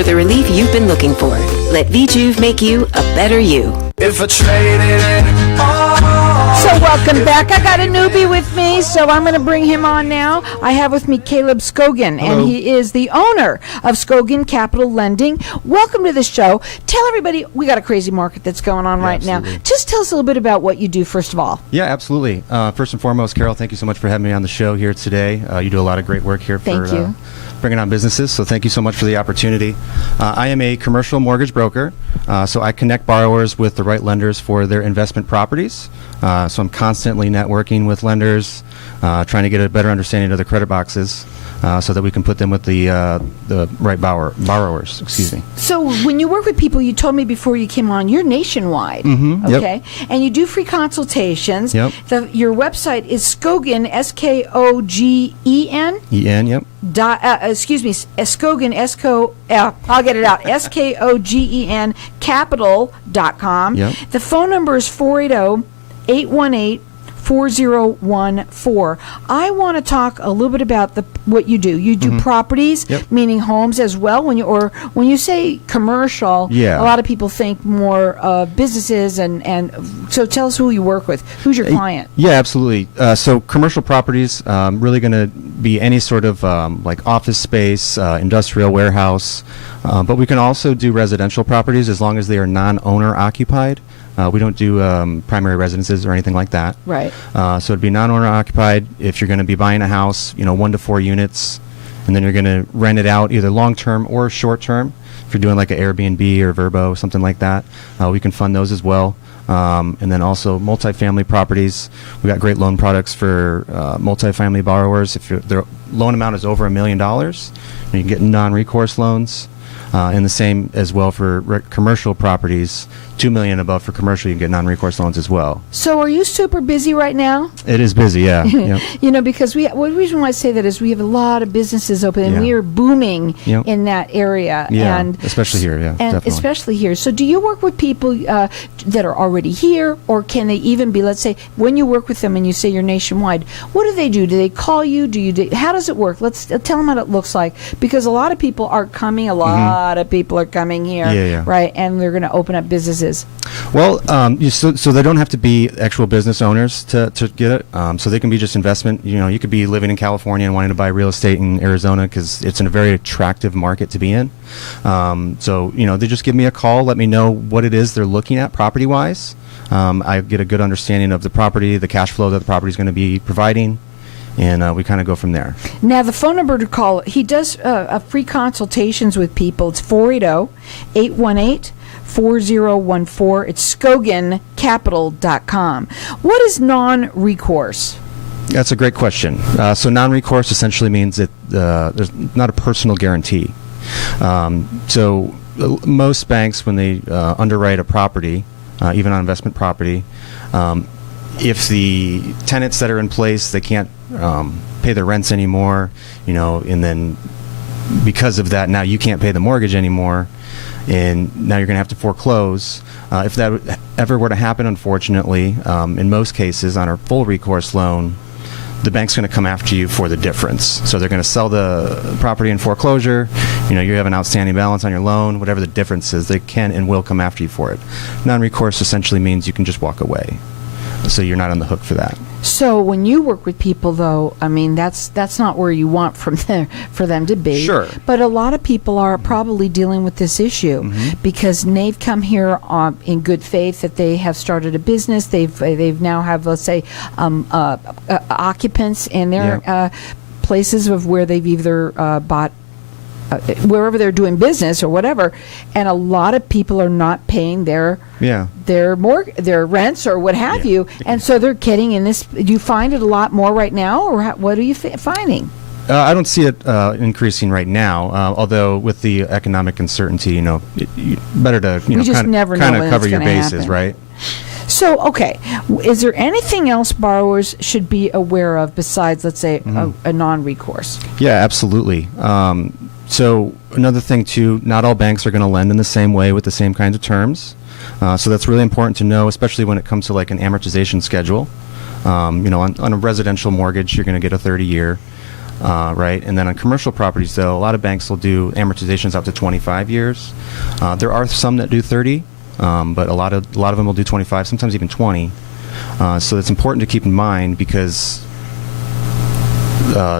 The relief you've been looking for. Let VJuve make you a better you. If I traded it all. So welcome back. I got a newbie with me, so I'm going to bring him on now. I have with me Caleb Skogen, and he is the owner of Skogen Capital Lending. Welcome to the show. Tell everybody, we got a crazy market that's going on right now. Just tell us a little bit about what you do, first of all. Yeah, absolutely. First and foremost, Carol, thank you so much for having me on the show here today. You do a lot of great work here for bringing on businesses, so thank you so much for the opportunity. I am a commercial mortgage broker, so I connect borrowers with the right lenders for their investment properties. So I'm constantly networking with lenders, trying to get a better understanding of the credit boxes, so that we can put them with the right borrowers. Excuse me. So when you work with people, you told me before you came on, you're nationwide, okay? Yep. And you do free consultations. Yep. Your website is Skogen, S-K-O-G-E-N? E-N, yep. Excuse me, Skogen, I'll get it out, S-K-O-G-E-N, capital.com. Yep. The phone number is 480-818-4014. I want to talk a little bit about what you do. You do properties, meaning homes as well. When you say commercial, a lot of people think more businesses, and so tell us who you work with. Who's your client? Yeah, absolutely. So commercial properties, really going to be any sort of like office space, industrial warehouse, but we can also do residential properties as long as they are non-owner occupied. We don't do primary residences or anything like that. Right. So it'd be non-owner occupied. If you're going to be buying a house, 1 to 4 units, and then you're going to rent it out either long-term or short-term. If you're doing like an Airbnb or Vrbo, something like that, we can fund those as well. And then also multifamily properties. We got great loan products for multifamily borrowers. If their loan amount is over $1 million, you can get non-recourse loans. And the same as well for commercial properties. $2 million above for commercial, you can get non-recourse loans as well. So are you super busy right now? It is busy, yeah. Yep. Because the reason why I say that is we have a lot of businesses open, and we are booming in that area. Yeah, and especially here, and definitely. especially here. So do you work with people that are already here, or can they even be, let's say, when you work with them and you say you're nationwide, what do? Do they call you? How does it work? Let's tell them what it looks like, because a lot of people are coming, a lot of people are coming here, right, and they're going to open up businesses. Well, so they don't have to be actual business owners to get it. So they can be just investment. You could be living in California and wanting to buy real estate in Arizona because it's in a very attractive market to be in. So they just give me a call, let me know what it is they're looking at property-wise. I get a good understanding of the property, the cash flow that the property is going to be providing. And we kind of go from there. Now, the phone number to call, he does free consultations with people. It's 480-818-4014. It's SkogenCapital.com. What is non-recourse? That's a great question. So non-recourse essentially means that there's not a personal guarantee. So most banks, when they underwrite a property, even on investment property, if the tenants that are in place, they can't pay their rents anymore, and then because of that, now you can't pay the mortgage anymore, and now you're going to have to foreclose. If that ever were to happen, unfortunately, in most cases on a full recourse loan, the bank's going to come after you for the difference. So they're going to sell the property in foreclosure. You have an outstanding balance on your loan, whatever the difference is, they can and will come after you for it. Non-recourse essentially means you can just walk away. So you're not on the hook for that. So when you work with people, though, that's not where you want for them to be. Sure. But a lot of people are probably dealing with this issue because they've come here in good faith that they have started a business. They've now have, let's say, occupants in their places of where they've either bought. Wherever they're doing business or whatever, and a lot of people are not paying their rents or what have you, and so they're getting in this. Do you find it a lot more right now, or what are you finding? I don't see it increasing right now, although with the economic uncertainty, better to kind of cover your bases, right? So, okay, is there anything else borrowers should be aware of besides, let's say, a non-recourse? Yeah, absolutely. So another thing, too, not all banks are going to lend in the same way with the same kinds of terms. So that's really important to know, especially when it comes to like an amortization schedule. On a residential mortgage, you're going to get a 30-year. right? And then on commercial properties, though, a lot of banks will do amortizations up to 25 years. There are some that do 30, but a lot of them will do 25, sometimes even 20. So it's important to keep in mind because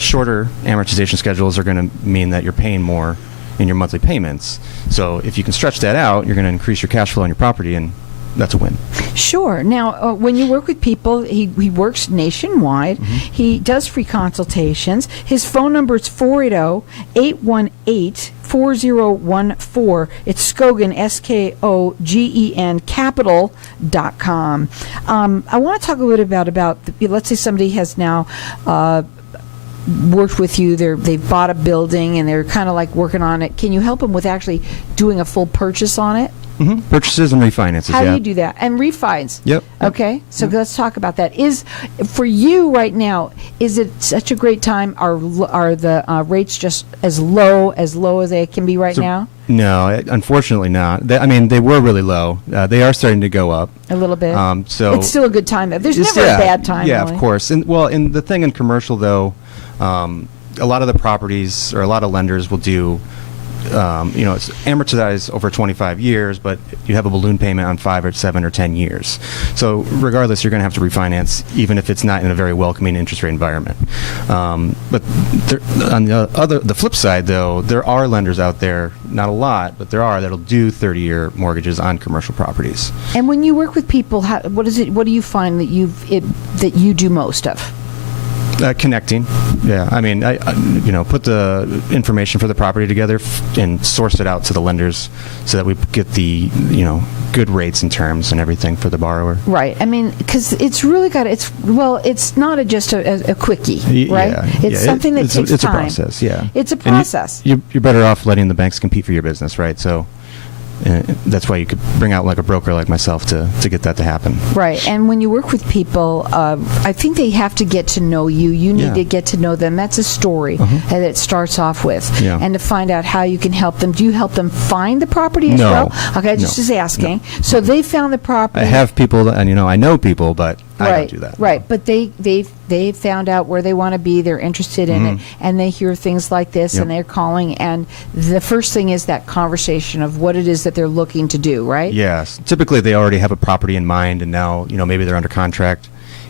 shorter amortization schedules are going to mean that you're paying more in your monthly payments. So if you can stretch that out, you're going to increase your cash flow on your property, and that's a win. Sure. Now, when you work with people, he works nationwide. He does free consultations. His phone number is 480-818-4014. It's Skogen, Skogen, capital.com. I want to talk a little bit about let's say somebody has now worked with you, they've bought a building and they're kind of like working on it. Can you help them with actually doing a full purchase on it? Purchases and refinances. How do you do that? And refis. Yep. Okay, so let's talk about that. For you right now, is it such a great time? Are the rates just as low as they can be right now? No, unfortunately not. They were really low. They are starting to go up A little bit. So it's still a good time. There's never a bad time. Yeah, really. of course. And the thing in commercial though, a lot of the properties or a lot of lenders will do. It's amortized over 25 years, but you have a balloon payment on 5 or 7 or 10 years. So regardless, you're going to have to refinance, even if it's not in a very welcoming interest rate environment. But on the flip side, though, there are lenders out there, not a lot, but there are, that'll do 30-year mortgages on commercial properties. And when you work with people, what do you find that you do most of? Connecting, yeah. I put the information for the property together and source it out to the lenders so that we get the, good rates and terms and everything for the borrower. Right. Because it's really it's not just a quickie, right? Yeah, it's something that takes time. It's a process, yeah. It's a process. You're better off letting the banks compete for your business, right? So that's why you could bring out like a broker like myself to get that to happen. Right. And when you work with people, I think they have to get to know you. You need to get to know them. That's a story that it starts off with. Yeah. And to find out how you can help them. Do you help them find the property as well? Okay, just asking. No. So they found the property. I have people, and I know people, but I don't do that. Right. But they found out where they want to be. They're interested in it, and they hear things like this, and they're calling. And the first thing is that conversation of what it is that they're looking to do, right? Yes. Typically, they already have a property in mind, and now maybe they're under contract,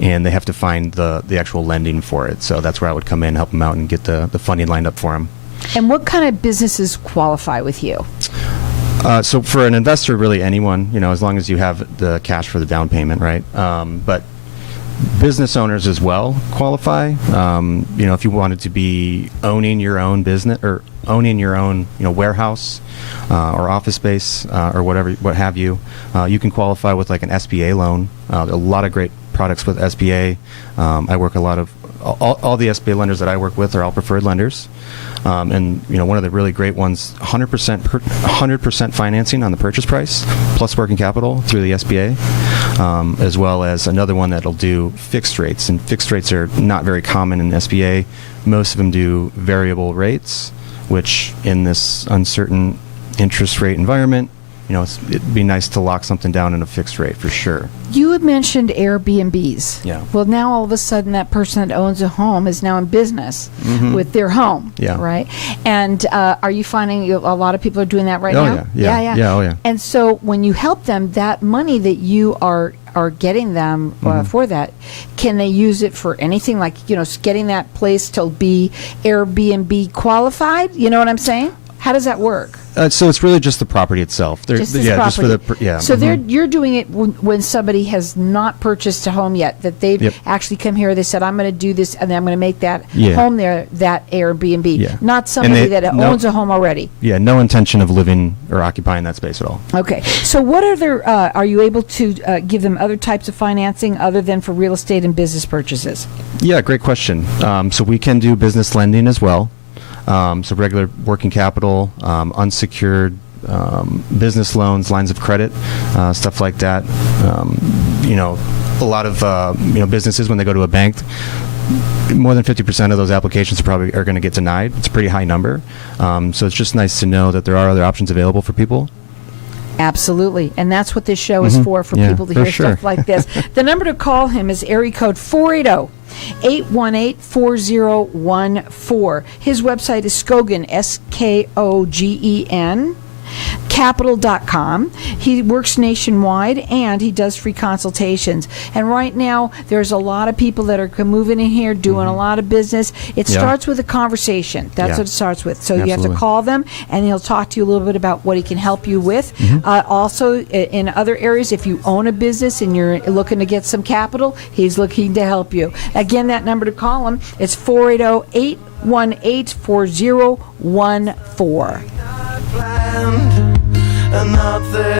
and they have to find the actual lending for it. So that's where I would come in, help them out, and get the funding lined up for them. And what kind of businesses qualify with you? So for an investor, really anyone, as long as you have the cash for the down payment, right? But business owners as well qualify. If you wanted to be owning your own business or owning your own, warehouse or office space or what have you, you can qualify with like an Sba loan. A lot of great products with Sba. I work all the Sba lenders that I work with are all preferred lenders. And one of the really great ones, 100% financing on the purchase price, plus working capital through the SBA, as well as another one that'll do fixed rates. And fixed rates are not very common in SBA. Most of them do variable rates, which in this uncertain interest rate environment, it'd be nice to lock something down in a fixed rate for sure. You had mentioned Airbnbs. Yeah. Well, now all of a sudden that person that owns a home is now in business with their home. Yeah. Right? And are you finding a lot of people are doing that right now? Yeah. Oh, yeah. And so when you help them, that money that you are getting them for that, can they use it for anything like, getting that place to be Airbnb qualified? You know what I'm saying? How does that work? So it's really just the property itself. Just this property. So you're doing it when somebody has not purchased a home yet, that they've actually come here, they said, I'm going to do this, and then I'm going to make that home there, that Airbnb. Yeah. Not somebody that owns a home already. Yeah, no intention of living or occupying that space at all. Okay. So what are you able to give them other types of financing other than for real estate and business purchases? Yeah, great question. So we can do business lending as well. So regular working capital, unsecured business loans, lines of credit, stuff like that. A lot of businesses, when they go to a bank, more than 50% of those applications are going to get denied. It's a pretty high number. So it's just nice to know that there are other options available for people. Absolutely. And that's what this show is for Yeah, people to for hear sure. stuff like this. The number to call him is area code 480-818-4014. His website is Skogen, Skogen, capital.com. He works nationwide and he does free consultations. And right now, there's a lot of people that are moving in here doing a lot of business. It Yeah. starts with a conversation. That's Yeah. what it starts with. So you have to Absolutely. call them and he'll talk to you a little bit about what he can help you with. Also, in other areas, if you own a business and you're looking to get some capital, he's looking to help you. Again, that number to call him is 480-818-4014. planned, and not there.